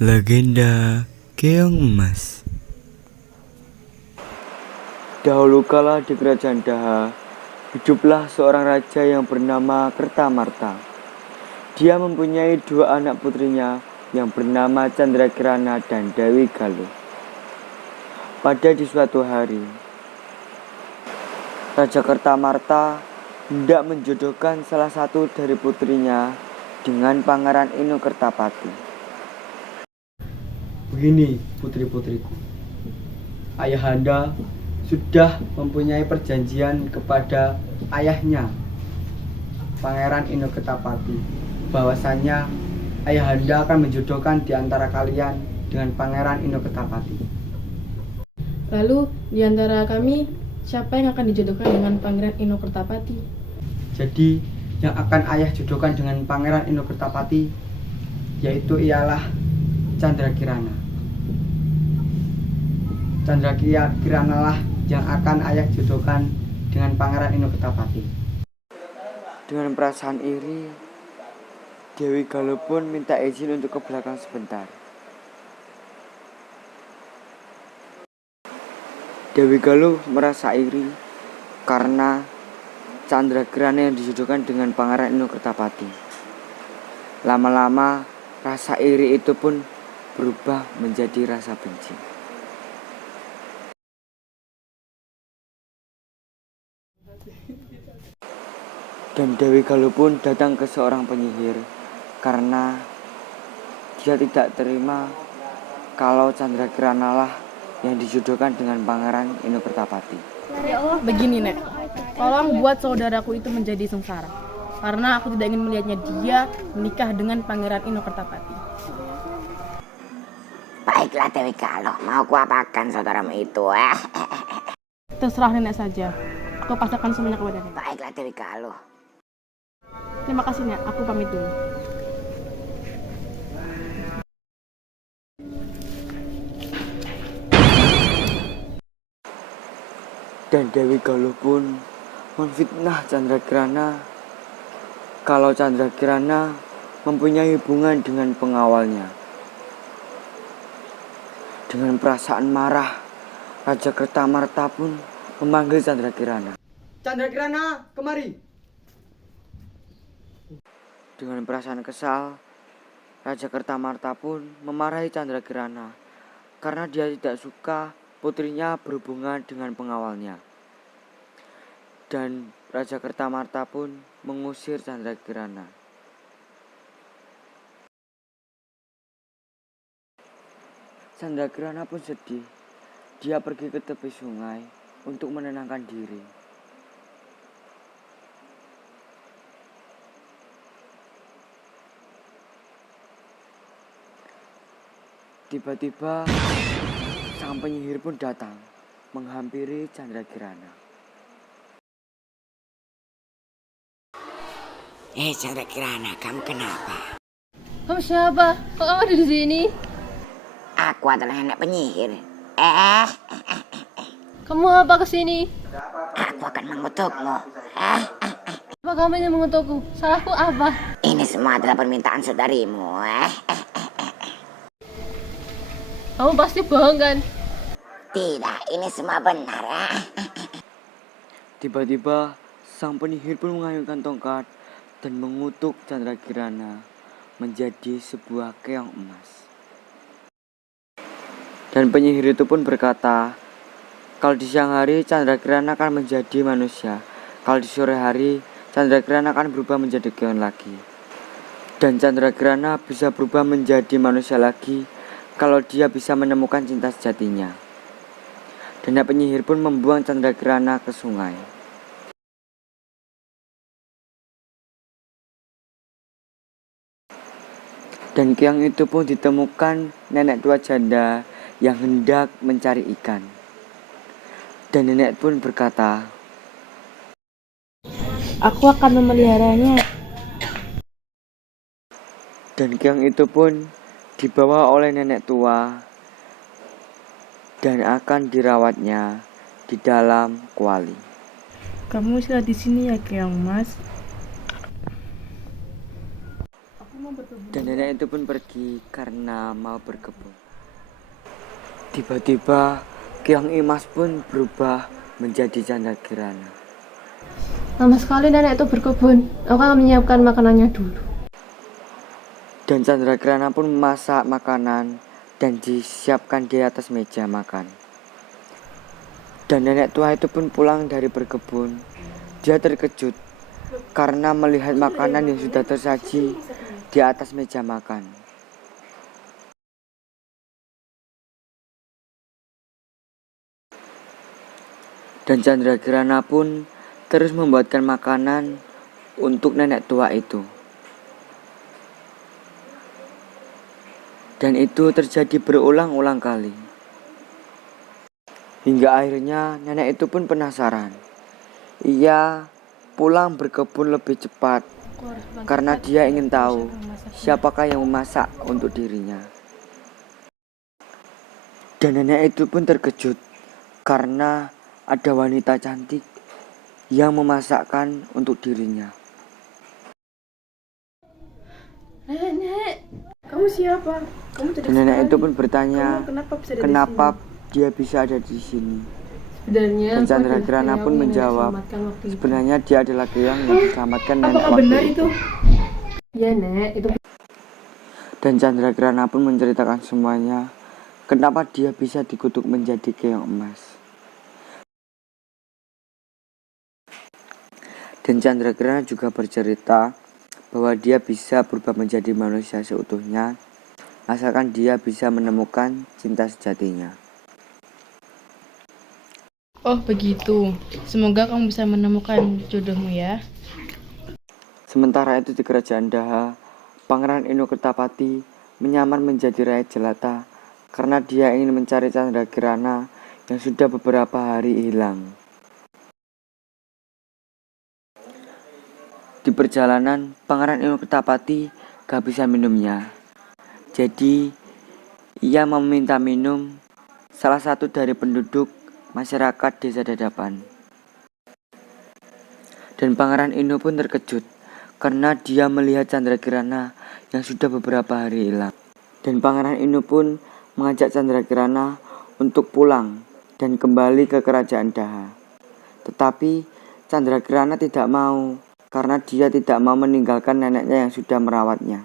Legenda Keong Emas. Dahulu kala di kerajaan Daha, hiduplah seorang raja yang bernama Kertamarta. Dia mempunyai dua anak putrinya yang bernama Candrakirana dan Dewi Galuh. Pada di suatu hari, Raja Kertamarta hendak menjodohkan salah satu dari putrinya dengan Pangeran Inu Kertapati. Begini putri-putriku, ayahanda sudah mempunyai perjanjian kepada ayahnya, Pangeran Inu Kertapati, bahwasanya ayahanda akan menjodohkan di antara kalian dengan Pangeran Inu Kertapati. Lalu di antara kami, siapa yang akan dijodohkan dengan Pangeran Inu Kertapati? Jadi yang akan ayah jodohkan dengan Pangeran Inu Kertapati yaitu ialah Candrakirana. Candrakirana lah yang akan ayah jodohkan dengan Pangeran Inu Kertapati. Dengan perasaan iri, Dewi Galuh pun minta izin untuk ke belakang sebentar. Dewi Galuh merasa iri karena Candrakirana yang dijodohkan dengan Pangeran Inu Kertapati. Lama-lama rasa iri itu pun berubah menjadi rasa benci. Dan Dewi Galuh pun datang ke seorang penyihir karena dia tidak terima kalau Candrakirana lah yang dijodohkan dengan Pangeran Inu Kertapati. Begini, Nek. Tolong buat saudaraku itu menjadi sengsara, karena aku tidak ingin melihatnya dia menikah dengan Pangeran Inu Kertapati. Baiklah Dewi Galuh, mau kuapakan saudaramu itu? Terserah Nenek saja. Aku pasrahkan semuanya kepada Nenek. Baiklah Dewi Galuh. Terima kasih, Nek. Aku pamit dulu. Dan Dewi Galuh pun memfitnah Candrakirana kalau Candrakirana mempunyai hubungan dengan pengawalnya. Dengan perasaan marah, Raja Kertamarta pun memanggil Candrakirana. Candrakirana, kemari! Dengan perasaan kesal, Raja Kertamarta pun memarahi Candrakirana karena dia tidak suka putrinya berhubungan dengan pengawalnya. Dan Raja Kertamarta pun mengusir Candrakirana. Candrakirana pun sedih. Dia pergi ke tepi sungai untuk menenangkan diri. Tiba-tiba sang penyihir pun datang menghampiri Candrakirana. Candrakirana, kamu kenapa? Kamu siapa? Kok kamu ada di sini? Aku adalah nenek penyihir. Kamu apa kesini? Aku akan mengutukmu. Apa kamu ingin mengutukku? Salahku apa? Ini semua adalah permintaan saudarimu. Kamu pasti bohong kan? Tidak, ini semua benar. Tiba-tiba sang penyihir pun mengayunkan tongkat dan mengutuk Candrakirana menjadi sebuah keong emas. Dan penyihir itu pun berkata, kalau di siang hari Candrakirana akan menjadi manusia, kalau di sore hari Candrakirana akan berubah menjadi keong lagi. Dan Candrakirana bisa berubah menjadi manusia lagi kalau dia bisa menemukan cinta sejatinya. Dan penyihir pun membuang Candrakirana ke sungai. Dan keong itu pun ditemukan nenek tua janda yang hendak mencari ikan. Dan nenek pun berkata, Aku akan memeliharanya. dan keong itu pun dibawa oleh nenek tua dan akan dirawatnya di dalam kuali. Kamu sudah di sini ya, Keong Mas? Dan nenek nenek itu pun pergi karena mau berkebun. Tiba-tiba Kyong Imas pun berubah menjadi Candrakirana. Lama sekali nenek itu berkebun. Aku akan menyiapkan makanannya dulu. Dan Candrakirana pun memasak makanan dan disiapkan di atas meja makan. Dan nenek tua itu pun pulang dari berkebun. Dia terkejut karena melihat makanan yang sudah tersaji di atas meja makan. Dan Candrakirana pun terus membuatkan makanan untuk nenek tua itu. Dan itu terjadi berulang-ulang kali. Hingga akhirnya nenek itu pun penasaran. Ia pulang berkebun lebih cepat karena dia ingin tahu siapakah yang memasak untuk dirinya. Dan nenek itu pun terkejut karena ada wanita cantik yang memasakkan untuk dirinya. Nenek, kamu siapa? Kamu Dan nenek itu pun bertanya kenapa dia bisa ada di sini. Sebenarnya Dan Candrakirana pun menjawab, sebenarnya dia adalah Kyong yang diselamatkan nenek apakah waktu benar itu. Ya nek, itu Dan Candrakirana pun menceritakan semuanya, kenapa dia bisa dikutuk menjadi keong emas. Dan Candrakirana juga bercerita bahwa dia bisa berubah menjadi manusia seutuhnya, asalkan dia bisa menemukan cinta sejatinya. Oh begitu, semoga kamu bisa menemukan jodohmu ya. Sementara itu di kerajaan Daha, Pangeran Inokertapati menyamar menjadi rakyat jelata karena dia ingin mencari Candrakirana yang sudah beberapa hari hilang. Di perjalanan, Pangeran Inokertapati gak bisa minumnya. Jadi, ia meminta minum salah satu dari penduduk masyarakat desa Dadapan. Dan Pangeran Ino pun terkejut karena dia melihat Candrakirana yang sudah beberapa hari hilang. Dan Pangeran Ino pun mengajak Candrakirana untuk pulang dan kembali ke kerajaan Daha. Tetapi Candrakirana tidak mau karena dia tidak mau meninggalkan neneknya yang sudah merawatnya.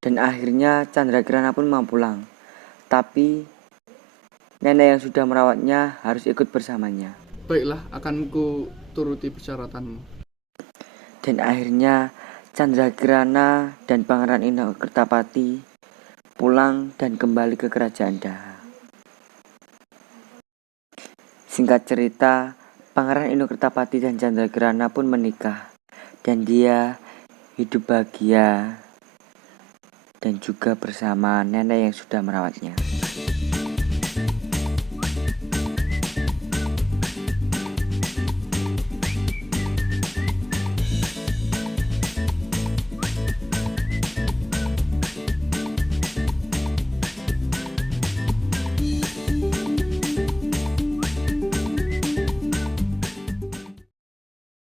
Dan akhirnya Candrakirana pun mau pulang. Tapi nenek yang sudah merawatnya harus ikut bersamanya. Baiklah, akan ku turuti persyaratanmu. Dan akhirnya Candrakirana dan Pangeran Inokertapati pulang dan kembali ke kerajaan Daha. Singkat cerita, Pangeran Inokertapati dan Candrakirana pun menikah. Dan dia hidup bahagia dan juga bersama nenek yang sudah merawatnya.